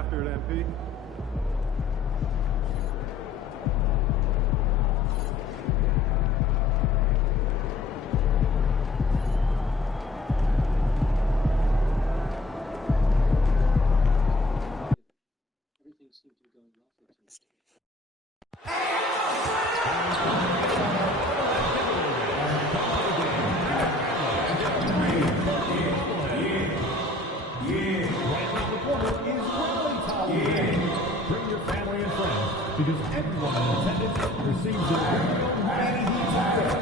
after it, MP. Everything seemed to be going well for Steve. Bring your family and friends, because everyone in attendance receives their very own Miami Heat t-shirt.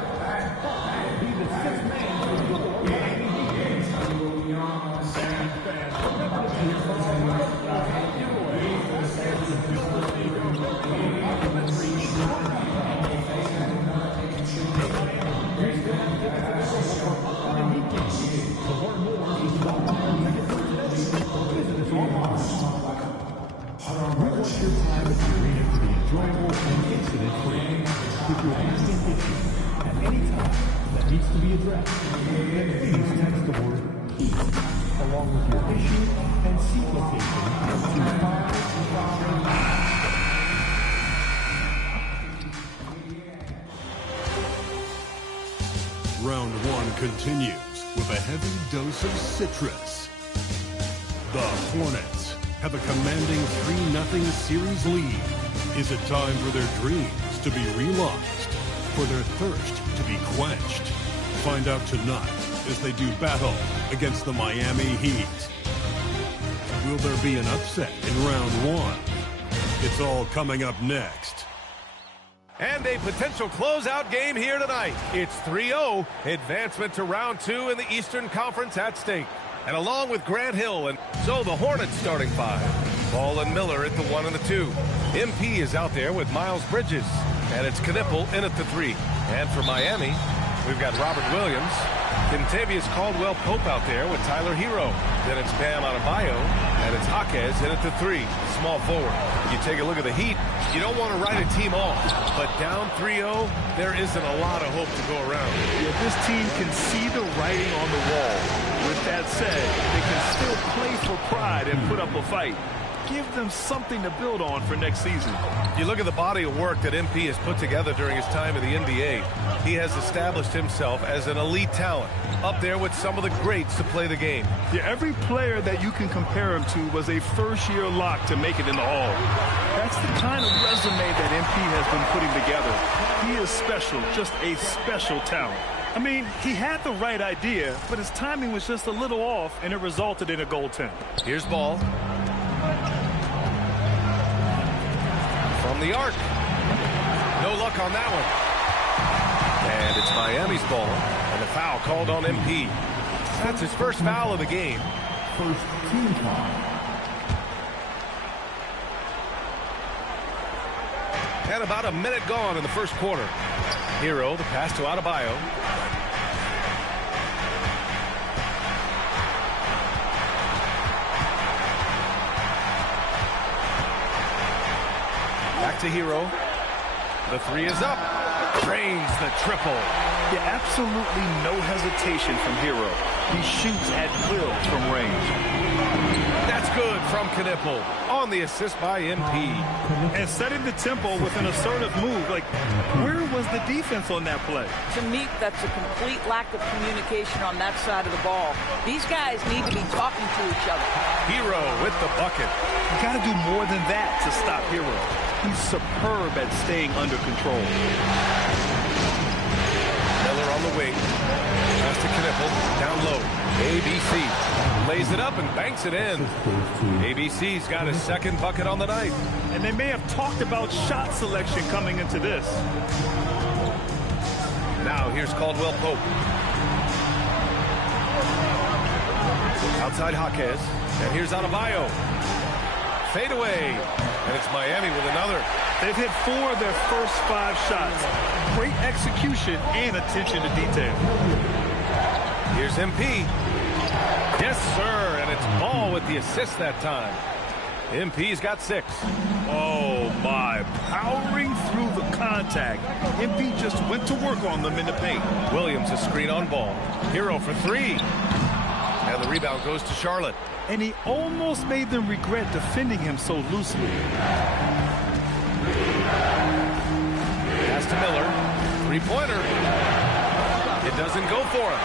Be the sixth man to your Miami Heat. Miami fans, remember to be from our giveaway. To learn more, visit us online. We want your time at the arena to be enjoyable and incident-free. If you're asking an issue at any time that needs to be addressed, then please text the word HEAT along with your issue and seat location to 555. Round one continues with a heavy dose of citrus. The Hornets have a commanding 3-0 series lead. Is it time for their dreams to be realized? For their thirst to be quenched? Find out tonight as they do battle against the Miami Heat. Will there be an upset in round one? It's all coming up next. And a potential closeout game here tonight. It's 3-0, advancement to round two in the Eastern Conference at stake. And along with Grant Hill, and so the Hornets starting five. Ball and Miller at the 1 and the 2. MP is out there with Miles Bridges. And it's Knipple in at the 3. And for Miami, we've got Robert Williams. Kentavious Caldwell-Pope out there with Tyler Hero. Then it's Bam Adebayo. And it's Jaquez in at the 3. Small forward. You take a look at the Heat, you don't want to write a team off. But down 3-0, there isn't a lot of hope to go around. Yeah, this team can see the writing on the wall. With that said, they can still play for pride and put up a fight. Give them something to build on for next season. You look at the body of work that MP has put together during his time in the NBA. He has established himself as an elite talent, up there with some of the greats to play the game. Yeah, every player that you can compare him to was a first-year lock to make it in the Hall. That's the kind of resume that MP has been putting together. He is special, just a special talent. I mean, he had the right idea, but his timing was just a little off, and it resulted in a goaltend. Here's Ball. From the arc. No luck on that one. And it's Miami's ball, and a foul called on MP. That's his first foul of the game. First team foul. And about a minute gone in the first quarter. Hero, the pass to Adebayo. Back to Hero. The 3 is up. Drains the triple. Yeah, absolutely no hesitation from Hero. He shoots at will from range. That's good from Knipple on the assist by MP. And setting the tempo with an assertive move. Like, where was the defense on that play? To me, that's a complete lack of communication on that side of the ball. These guys need to be talking to each other. Hero with the bucket. You got to do more than that to stop Hero. He's superb at staying under control. Miller on the wing. Pass to Knipple. Down low. ABC lays it up and banks it in. ABC's got his second bucket on the night. And they may have talked about shot selection coming into this. Now here's Caldwell-Pope. Outside Jaquez. And here's Adebayo. Fade away. And it's Miami with another. They've hit 4 of their first 5 shots. Great execution and attention to detail. Here's MP. Yes, sir. And it's Ball with the assist that time. MP's got 6. Oh, my. Powering through the contact. MP just went to work on them in the paint. Williams a screen on Ball. Hero for 3. And the rebound goes to Charlotte. and he almost made them regret defending him so loosely. Pass to Miller. Three-pointer. It doesn't go for him.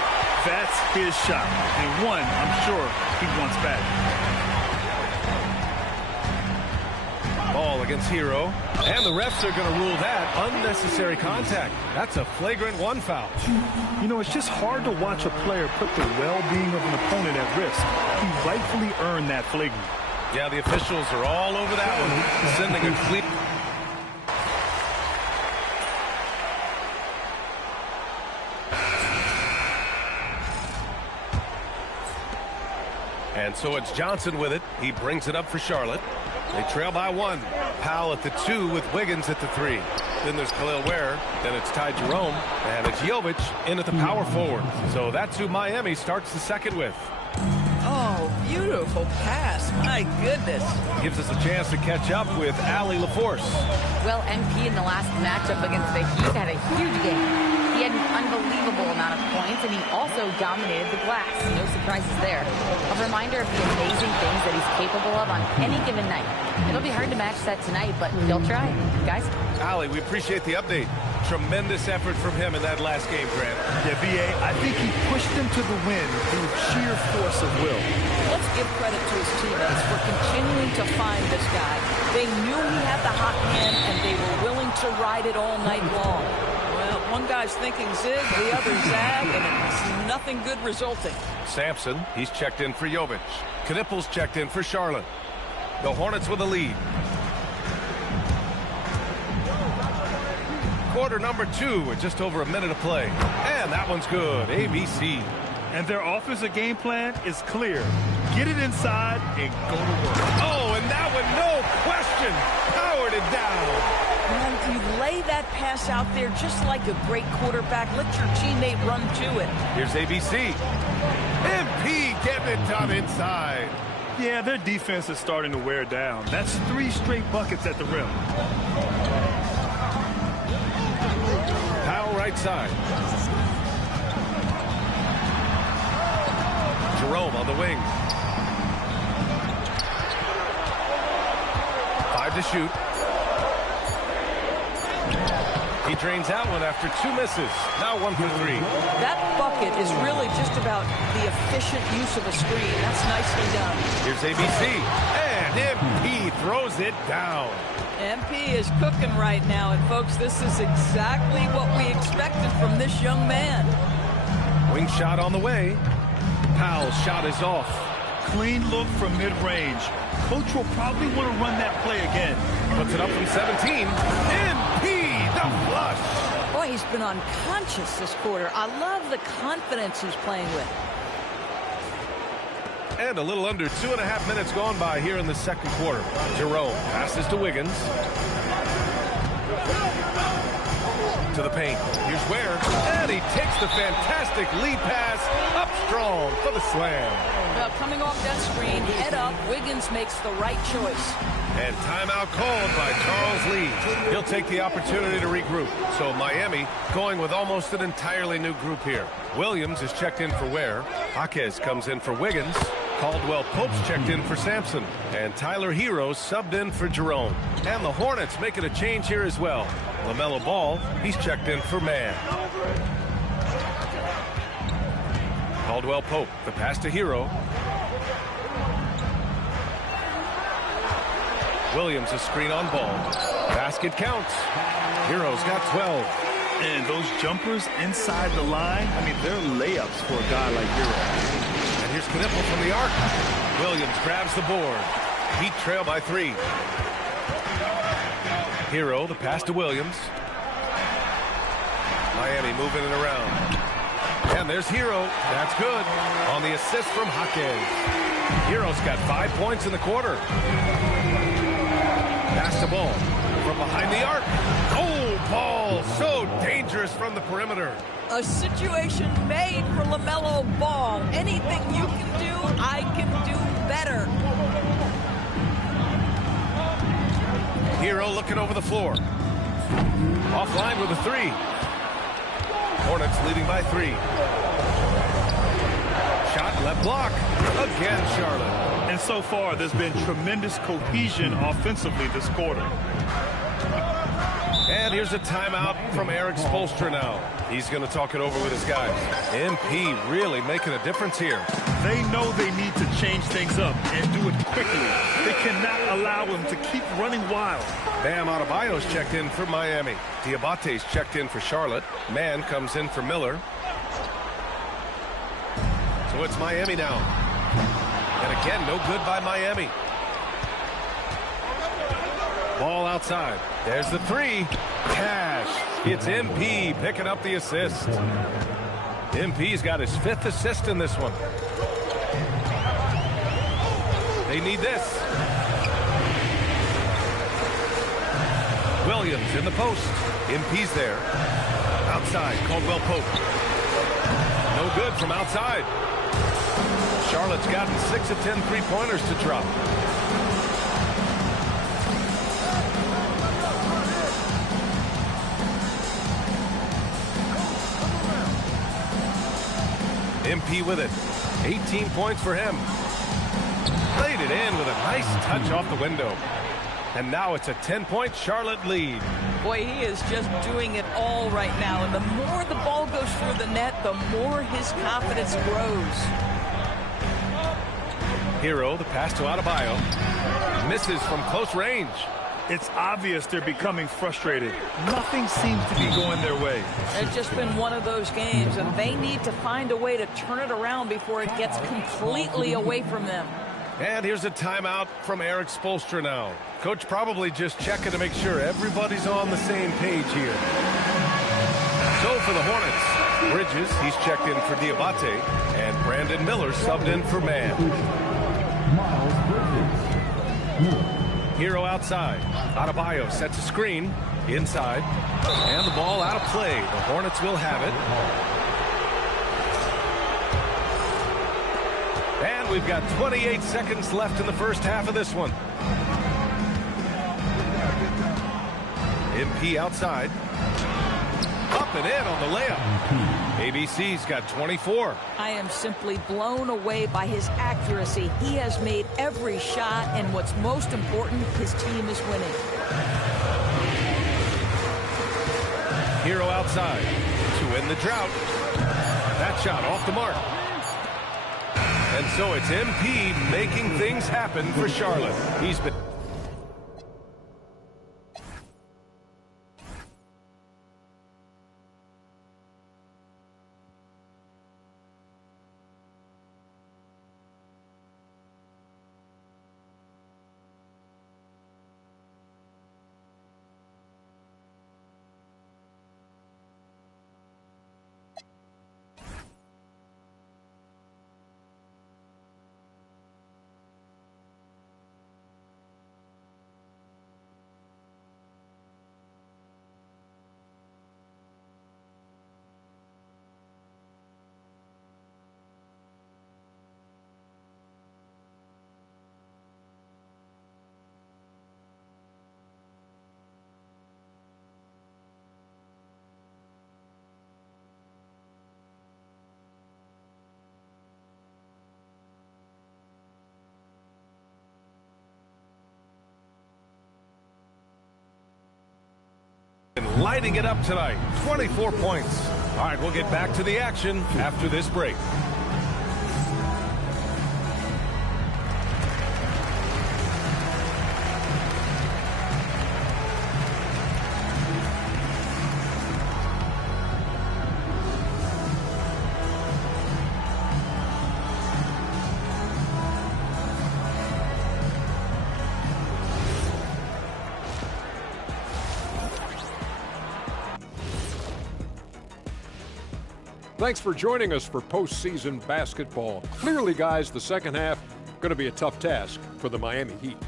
That's his shot, and one I'm sure he wants back. Ball against Hero, and the refs are going to rule that unnecessary contact. That's a flagrant one foul. You know, it's just hard to watch a player put the well-being of an opponent at risk. He rightfully earned that flagrant. Yeah, the officials are all over that one, sending a clear. And so it's Johnson with it. He brings it up for Charlotte. They trail by one. Powell at the 2 with Wiggins at the 3. Then there's Khalil Ware. Then it's Ty Jerome. And it's Jovic in at the power forward. So that's who Miami starts the second with. Oh, beautiful pass. My goodness. Gives us a chance to catch up with Allie LaForce. Well, MP in the last matchup against the Heat had a huge game. He had an unbelievable amount of points, and he also dominated the glass. No surprises there. A reminder of the amazing things that he's capable of on any given night. It'll be hard to match that tonight, but he'll try. Guys? Allie, we appreciate the update. Tremendous effort from him in that last game, Grant. Yeah, B.A., I think he pushed them to the win through sheer force of will. Let's give credit to his teammates for continuing to find this guy. They knew he had the hot hand, and they were willing to ride it all night long. Well, one guy's thinking zig, the other zag, and it's nothing good resulting. Sampson, he's checked in for Jovic. Knippel's checked in for Charlotte. The Hornets with a lead. Quarter number 2 with just over a minute to play. And that one's good. ABC. And their offensive game plan is clear. Get it inside and go to work. Oh, and that one, no question, powered it down. And you lay that pass out there just like a great quarterback. Let your teammate run to it. Here's ABC. MP getting it done inside. Yeah, their defense is starting to wear down. That's 3 straight buckets at the rim. Powell right side. Jerome on the wing. 5 to shoot. He drains that one after 2 misses. Now 1 for 3. That bucket is really just about the efficient use of a screen. That's nicely done. Here's ABC. And MP throws it down. MP is cooking right now. And, folks, this is exactly what we expected from this young man. Wing shot on the way. Powell's shot is off. Clean look from mid-range. Coach will probably want to run that play again. Puts it up from 17. MP, the flush. Boy, he's been unconscious this quarter. I love the confidence he's playing with. And a little under 2.5 minutes gone by here in the second quarter. Jerome passes to Wiggins. To the paint. Here's Ware. And he takes the fantastic lead pass up strong for the slam. Well, coming off that screen, head up, Wiggins makes the right choice. And timeout called by Charles Lee. He'll take the opportunity to regroup. So Miami going with almost an entirely new group here. Williams is checked in for Ware. Jaquez comes in for Wiggins. Caldwell Pope's checked in for Sampson. And Tyler Hero subbed in for Jerome. And the Hornets making a change here as well. LaMelo Ball, he's checked in for Mann. Caldwell Pope, the pass to Hero. Williams a screen on Ball. Basket counts. Hero's got 12. And those jumpers inside the line, I mean, they're layups for a guy like Hero. And here's Knippel from the arc. Williams grabs the board. Heat trail by 3. Hero, the pass to Williams. Miami moving it around. And there's Hero. That's good. On the assist from Jaquez. Hero's got 5 points in the quarter. Pass the ball from behind the arc. Oh, Ball so dangerous from the perimeter. A situation made for LaMelo Ball. Anything you can do, I can do better. Hero looking over the floor. Offline with a 3. Hornets leading by 3. Shot left block. Again, Charlotte. And so far, there's been tremendous cohesion offensively this quarter. And here's a timeout from Eric Spoelstra now. He's going to talk it over with his guys. MP really making a difference here. They know they need to change things up and do it quickly. They cannot allow him to keep running wild. Bam Adebayo's checked in for Miami. Diabate's checked in for Charlotte. Mann comes in for Miller. So it's Miami now. And again, no good by Miami. Ball outside. There's the three. Cash. It's MP picking up the assist. MP's got his 5th assist in this one. They need this. Williams in the post. MP's there. Outside. Caldwell Pope. No good from outside. Charlotte's gotten 6 of 10 three-pointers to drop. MP with it. 18 points for him. Laid it in with a nice touch off the window. And now it's a 10-point Charlotte lead. Boy, he is just doing it all right now. And the more the ball goes through the net, the more his confidence grows. Hero, the pass to Adebayo. Misses from close range. It's obvious they're becoming frustrated. Nothing seems to be going their way. It's just been one of those games, and they need to find a way to turn it around before it gets completely away from them. And here's a timeout from Eric Spoelstra now. Coach probably just checking to make sure everybody's on the same page here. So for the Hornets, Bridges, he's checked in for Diabate, and Brandon Miller subbed in for Mann. Hero outside. Adebayo sets a screen inside, and the ball out of play. The Hornets will have it. And we've got 28 seconds left in the first half of this one. MP outside. Up and in on the layup. ABC's got 24. I am simply blown away by his accuracy. He has made every shot, and what's most important, his team is winning. Hero outside to win the drought. That shot off the mark. And so it's MP making things happen for Charlotte. He's been... lighting it up tonight. 24 points. All right, we'll get back to the action after this break. Thanks for joining us for postseason basketball. Clearly, guys, the second half going to be a tough task for the Miami Heat.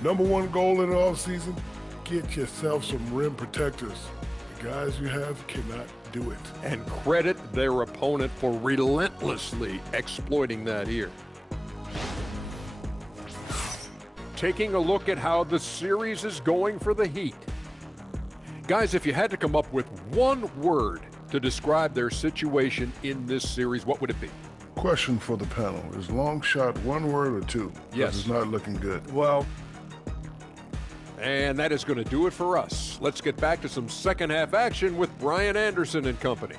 Number one goal in the offseason, get yourself some rim protectors. The guys you have cannot do it. And credit their opponent for relentlessly exploiting that here. Taking a look at how the series is going for the Heat. Guys, if you had to come up with one word to describe their situation in this series, what would it be? Question for the panel. Is long shot one word or two? 'Cause Yes. It's not looking good. Well, and that is going to do it for us. Let's get back to some second half action with Brian Anderson and company.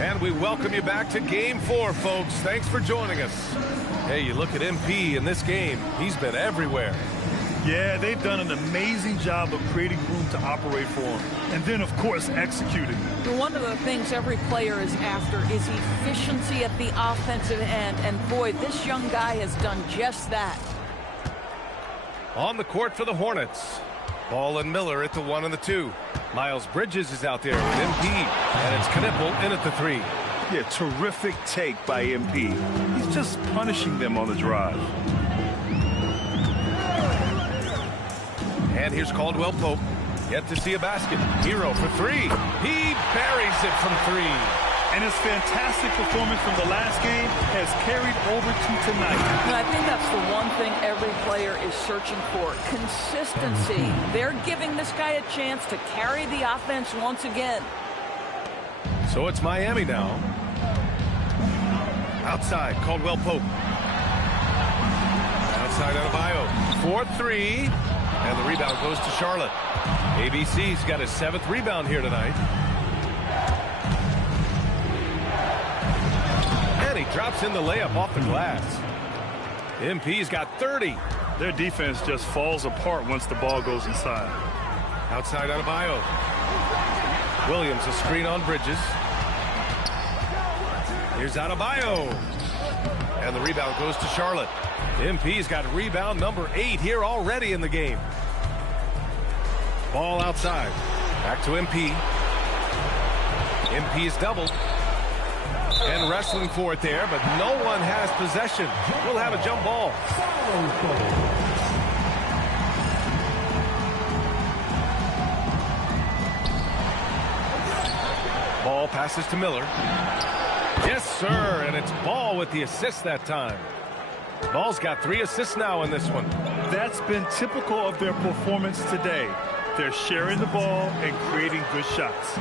And we welcome you back to Game 4, folks. Thanks for joining us. Hey, you look at MP in this game. He's been everywhere. Yeah, they've done an amazing job of creating room to operate for him. And then, of course, executing. One of the things every player is after is efficiency at the offensive end. And boy, this young guy has done just that. On the court for the Hornets. Ball and Miller at the 1 and the 2. Miles Bridges is out there with MP. And it's Knipple in at the 3. Yeah, terrific take by MP. He's just punishing them on the drive. And here's Caldwell Pope. Yet to see a basket. Hero for 3. He buries it from 3. And his fantastic performance from the last game has carried over to tonight. And I think that's the one thing every player is searching for. Consistency. They're giving this guy a chance to carry the offense once again. So it's Miami now. Outside, Caldwell Pope. Outside Adebayo. 4-3. And the rebound goes to Charlotte. ABC's got his 7th rebound here tonight. And he drops in the layup off the glass. MP's got 30. Their defense just falls apart once the ball goes inside. Outside Adebayo. Williams a screen on Bridges. Here's Adebayo. And the rebound goes to Charlotte. MP's got rebound number 8 here already in the game. Ball outside. Back to MP. MP is doubled. And wrestling for it there, but no one has possession. We'll have a jump ball. Ball passes to Miller. Yes, sir, and it's Ball with the assist that time. Ball's got 3 assists now in this one. That's been typical of their performance today. They're sharing the ball and creating good shots.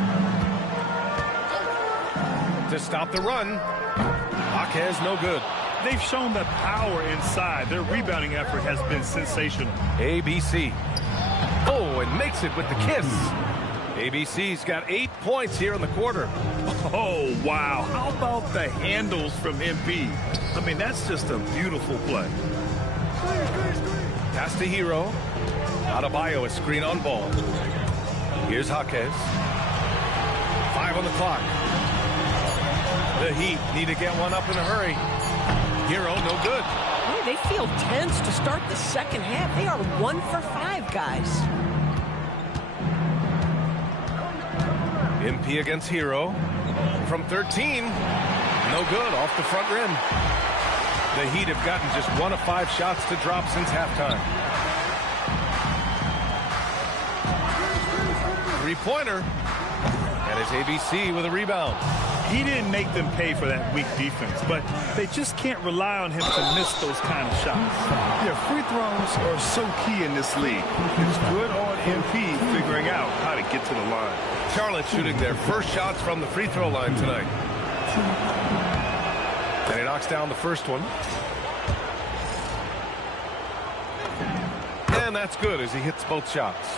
To stop the run, Jaquez no good. They've shown the power inside. Their rebounding effort has been sensational. ABC. Oh, and makes it with the kiss. ABC's got 8 points here in the quarter. Oh, wow. How about the handles from MP? I mean, that's just a beautiful play. Pass to Hero. Adebayo a screen on Ball. Here's Jaquez. 5 on the clock. The Heat need to get one up in a hurry. Hero no good. Boy, they feel tense to start the second half. They are 1 for 5, guys. MP against Hero. From 13. No good off the front rim. The Heat have gotten just 1 of 5 shots to drop since halftime. 3-pointer. And it's ABC with a rebound. He didn't make them pay for that weak defense, but they just can't rely on him to miss those kind of shots. Yeah, free throws are so key in this league. It's good on MP figuring out how to get to the line. Charlotte shooting their first shots from the free throw line tonight. And he knocks down the first one. And that's good as he hits both shots.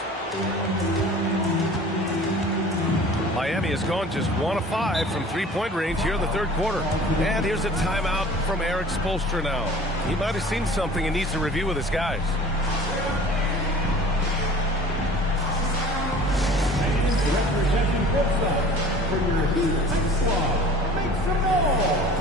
Miami has gone just 1 of 5 from 3-point range here in the third quarter. And here's a timeout from Eric Spoelstra now. He might have seen something and needs to review with his guys. Representing Pittsburgh for your Heat squad, make some noise!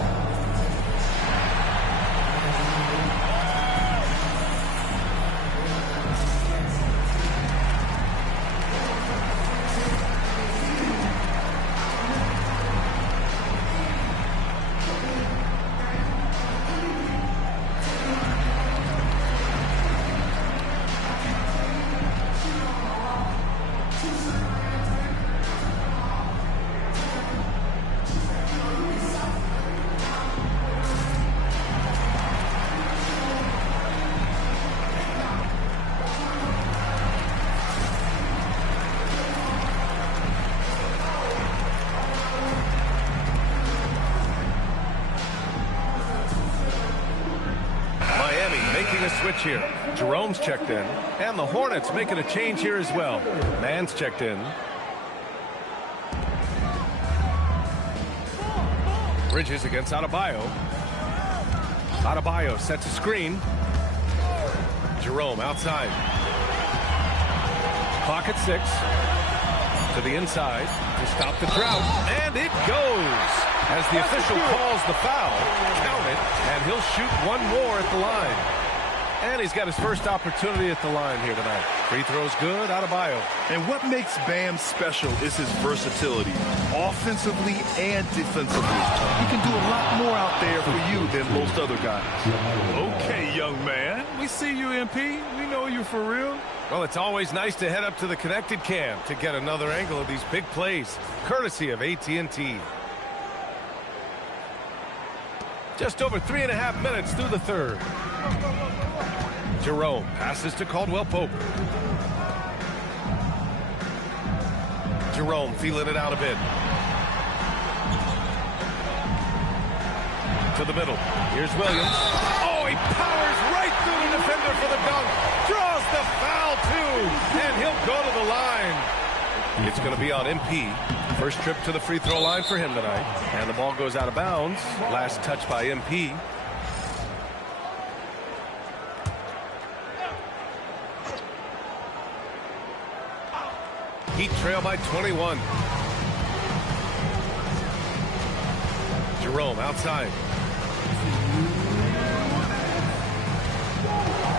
a switch here. Jerome's checked in, and the Hornets making a change here as well. Mann's checked in. Bridges against Adebayo. Adebayo sets a screen. Jerome outside. Pocket 6 to the inside to stop the drought, and it goes as the official calls the foul. Count it, and he'll shoot one more at the line. And he's got his first opportunity at the line here tonight. Free throw's good, Adebayo. And what makes Bam special is his versatility, offensively and defensively. He can do a lot more out there for you than most other guys. Okay, young man. We see you, MP. We know you for real. Well, it's always nice to head up to the connected cam to get another angle of these big plays, courtesy of AT&T. Just over 3.5 minutes through the third. Jerome passes to Caldwell Pope. Jerome feeling it out a bit. To the middle. Here's Williams. Oh, he powers right through the defender for the dunk. Draws the foul, too. And he'll go to the line. It's going to be on MP. First trip to the free throw line for him tonight. And the ball goes out of bounds. Last touch by MP. Heat trail by 21. Jerome outside.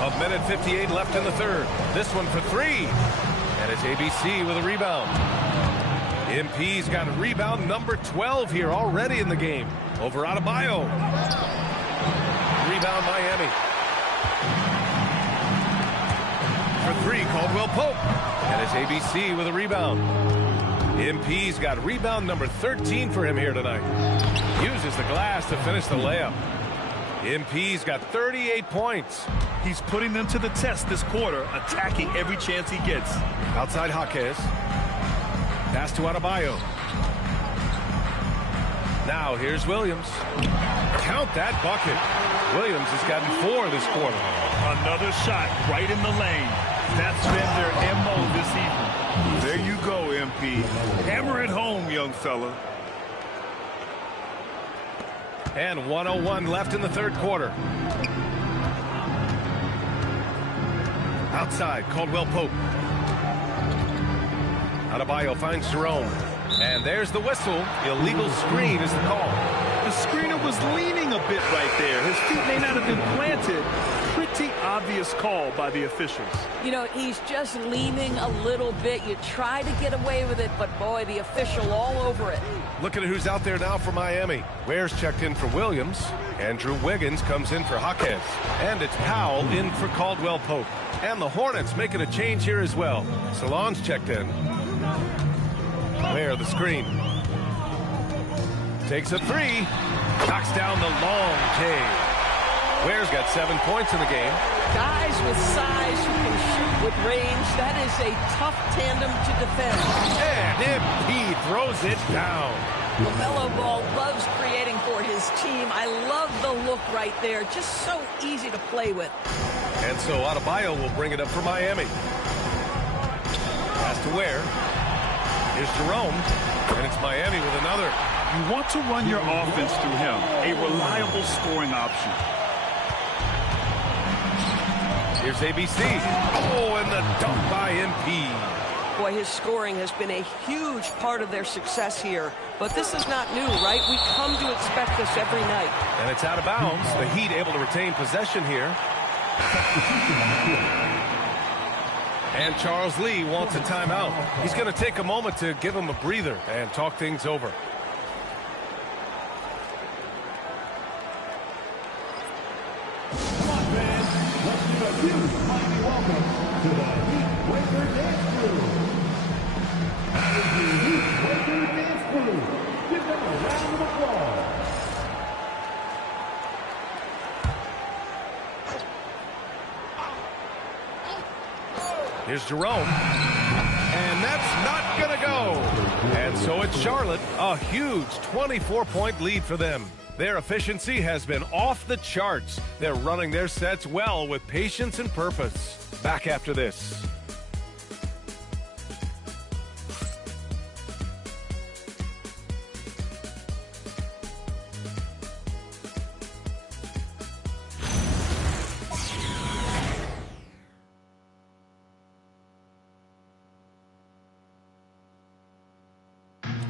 A minute 58 left in the third. This one for three. And it's ABC with a rebound. MP's got rebound number 12 here already in the game. Over Adebayo. Rebound Miami. For three, Caldwell Pope. And it's ABC with a rebound. MP's got rebound number 13 for him here tonight. Uses the glass to finish the layup. MP's got 38 points. He's putting them to the test this quarter, attacking every chance he gets. Outside Jaquez. Pass to Adebayo. Now here's Williams. Count that bucket. Williams has gotten 4 this quarter. Another shot right in the lane. That's been their MO this evening. There you go, MP. Hammer it home, young fella. And 1:01 left in the third quarter. Outside, Caldwell Pope. Adebayo finds Jerome. And there's the whistle. Illegal screen is the call. The screener was leaning a bit right there. His feet may not have been planted. Pretty obvious call by the officials. You know, he's just leaning a little bit. You try to get away with it, but boy, the official all over it. Looking at who's out there now for Miami. Ware's checked in for Williams. Andrew Wiggins comes in for Jaquez. And it's Powell in for Caldwell Pope. And the Hornets making a change here as well. Salon's checked in. Ware the screen. Takes a three. Knocks down the long J. Ware's got 7 points in the game. Guys with size who can shoot with range, that is a tough tandem to defend. And MP throws it down. LaMelo Ball loves creating for his team. I love the look right there. Just so easy to play with. And so Adebayo will bring it up for Miami. Pass to Ware. Here's Jerome. And it's Miami with another. You want to run your offense through him. A reliable scoring option. Here's ABC. Oh, and the dunk by MP. Boy, his scoring has been a huge part of their success here. But this is not new, right? We come to expect this every night. And it's out of bounds. The Heat able to retain possession here. And Charles Lee wants a timeout. He's going to take a moment to give him a breather and talk things over. Come on, fans. Let's give a huge mighty welcome to the Heat Waker Dance Crew. That is the Heat Waker Dance Crew. Give them a round of applause. Here's Jerome. And that's not going to go. And so it's Charlotte. A huge 24-point lead for them. Their efficiency has been off the charts. They're running their sets well with patience and purpose. Back after this.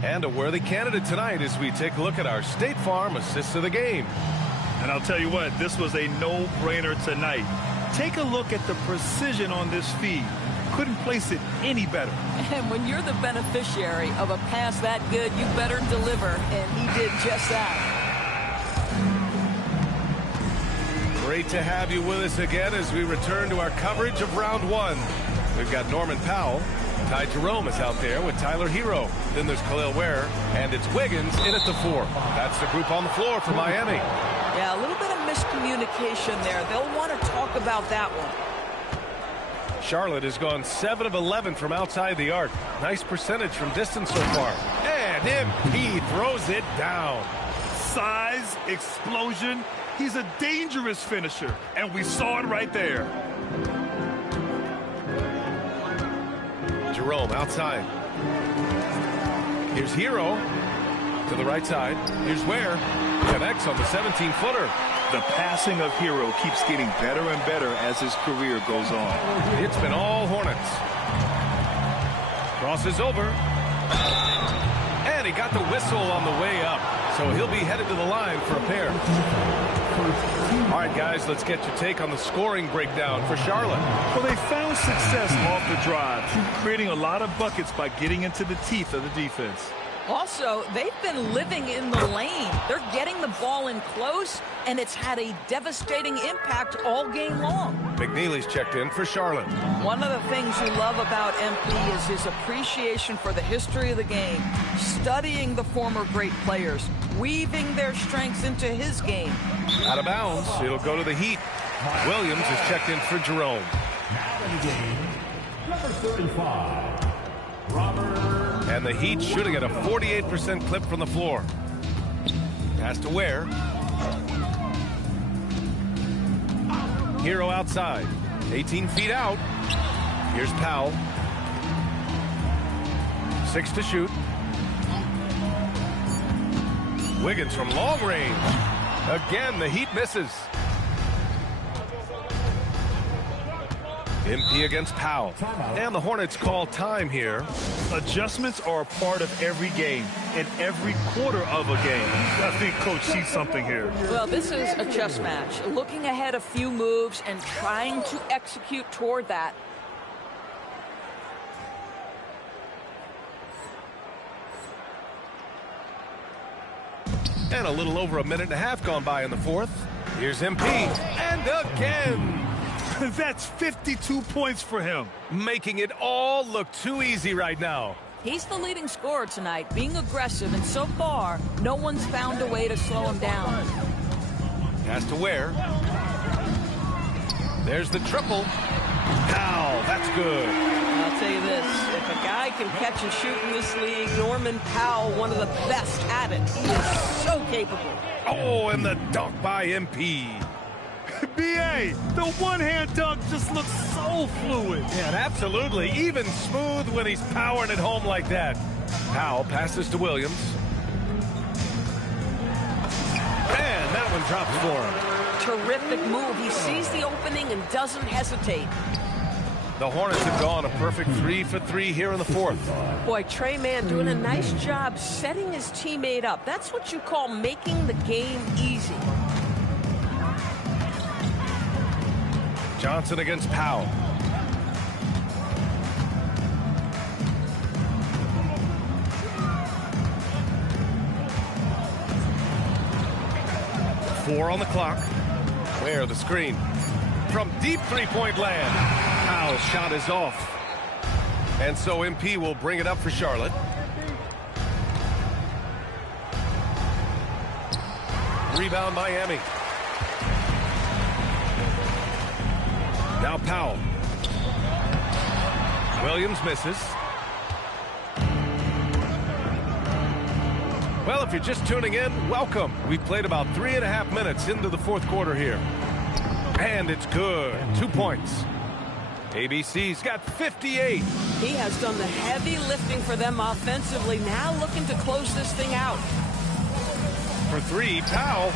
And a worthy candidate tonight as we take a look at our State Farm assist of the game. And I'll tell you what, this was a no-brainer tonight. Take a look at the precision on this feed. Couldn't place it any better. And when you're the beneficiary of a pass that good, you better deliver, and he did just that. Great to have you with us again as we return to our coverage of round one. We've got Norman Powell. Ty Jerome is out there with Tyler Hero. Then there's Khalil Ware, and it's Wiggins in at the 4. That's the group on the floor for Miami. Yeah, a little bit of miscommunication there. They'll want to talk about that one. Charlotte has gone 7 of 11 from outside the arc. Nice percentage from distance so far. And MP throws it down. Size, explosion. He's a dangerous finisher, and we saw it right there. Jerome outside. Here's Hero to the right side. Here's Ware. Connects on the 17-footer. The passing of Hero keeps getting better and better as his career goes on. It's been all Hornets. Crosses over. And he got the whistle on the way up. So he'll be headed to the line for a pair. All right, guys, let's get your take on the scoring breakdown for Charlotte. Well, they found success off the drive, creating a lot of buckets by getting into the teeth of the defense. Also, they've been living in the lane. They're getting the ball in close, and it's had a devastating impact all game long. McNeely's checked in for Charlotte. One of the things you love about MP is his appreciation for the history of the game, studying the former great players, weaving their strengths into his game. Out of bounds, it'll go to the Heat. Williams is checked in for Jerome. Number 35, Robert. And the Heat shooting at a 48% clip from the floor. Pass to Ware. Hero outside. 18 feet out. Here's Powell. 6 to shoot. Wiggins from long range. Again, the Heat misses. MP against Powell. And the Hornets call time here. Adjustments are a part of every game, and every quarter of a game. I think Coach sees something here. Well, this is a chess match. Looking ahead a few moves and trying to execute toward that. And a little over a minute and a half gone by in the fourth. Here's MP. And again. That's 52 points for him. Making it all look too easy right now. He's the leading scorer tonight, being aggressive, and so far, no one's found a way to slow him down. Pass to Ware. There's the triple. Powell, that's good. I'll tell you this, if a guy can catch and shoot in this league, Norman Powell, one of the best at it. He is so capable. Oh, and the dunk by MP. B.A., the one-hand dunk just looks so fluid. Yeah, absolutely. Even smooth when he's powering it home like that. Powell passes to Williams. And that one drops for him. Terrific move. He sees the opening and doesn't hesitate. The Hornets have gone a perfect 3 for 3 here in the fourth. Boy, Trey Mann doing a nice job setting his teammate up. That's what you call making the game easy. Johnson against Powell. Four on the clock. Where the screen? From deep three-point land. Powell's shot is off. And so MP will bring it up for Charlotte. Rebound Miami. Now Powell. Williams misses. Well, if you're just tuning in, welcome. We've played about 3.5 minutes into the fourth quarter here. And it's good. 2 points. ABC's got 58. He has done the heavy lifting for them offensively. Now looking to close this thing out. For three, Powell.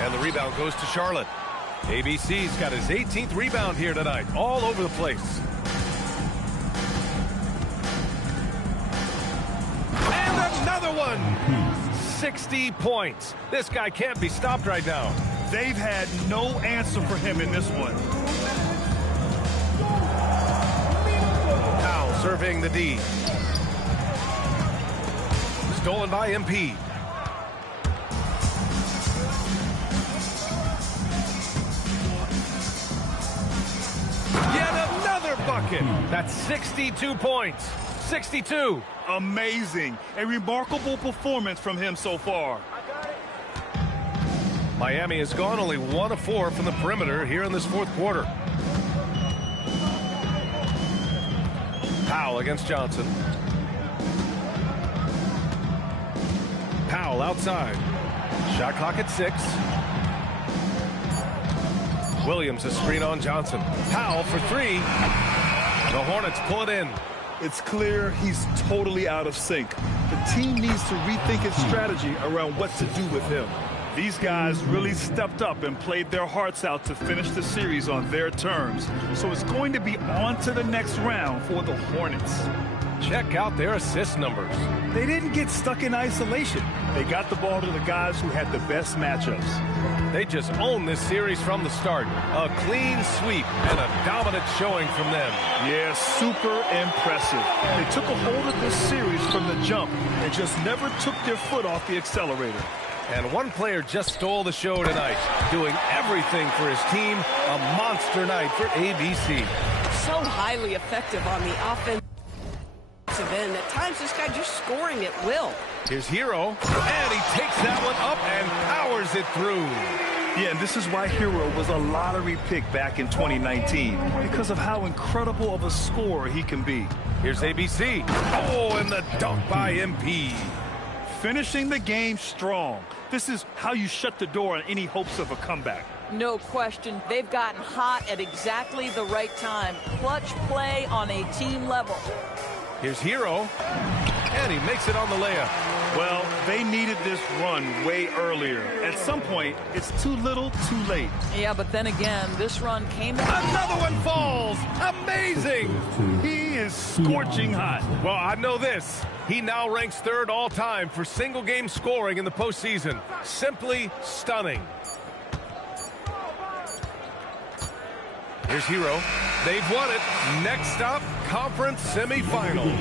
And the rebound goes to Charlotte. ABC's got his 18th rebound here tonight. All over the place. And another one. 60 points. This guy can't be stopped right now. They've had no answer for him in this one. Powell serving the D. Stolen by MP. Yet another bucket. That's 62 points. 62. Amazing. A remarkable performance from him so far. Miami has gone only 1 of 4 from the perimeter here in this fourth quarter. Powell against Johnson. Powell outside. Shot clock at 6. Williams a screen on Johnson. Powell for 3. The Hornets pull it in. It's clear he's totally out of sync. The team needs to rethink its strategy around what to do with him. These guys really stepped up and played their hearts out to finish the series on their terms. So it's going to be on to the next round for the Hornets. Check out their assist numbers. They didn't get stuck in isolation. They got the ball to the guys who had the best matchups. They just owned this series from the start. A clean sweep and a dominant showing from them. Yeah, super impressive. They took a hold of this series from the jump and just never took their foot off the accelerator. And one player just stole the show tonight, doing everything for his team. A monster night for ABC. So highly effective on the offensive end. At times, this guy just scoring at will. Here's Hero, and he takes that one up and powers it through. Yeah, and this is why Hero was a lottery pick back in 2019, because of how incredible of a scorer he can be. Here's ABC. Oh, and the dunk by MP. Finishing the game strong. This is how you shut the door on any hopes of a comeback. No question. They've gotten hot at exactly the right time. Clutch play on a team level. Here's Hero, and he makes it on the layup. Well, they needed this run way earlier. At some point, it's too little, too late. Yeah, but then again, this run came... Another one falls! Amazing! He is scorching hot. Well, I know this. He now ranks 3rd all-time for single-game scoring in the postseason. Simply stunning. Here's Hero. They've won it. Next up, conference semifinals.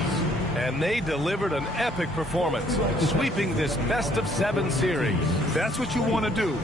And they delivered an epic performance, sweeping this best-of-7 series. That's what you want to do.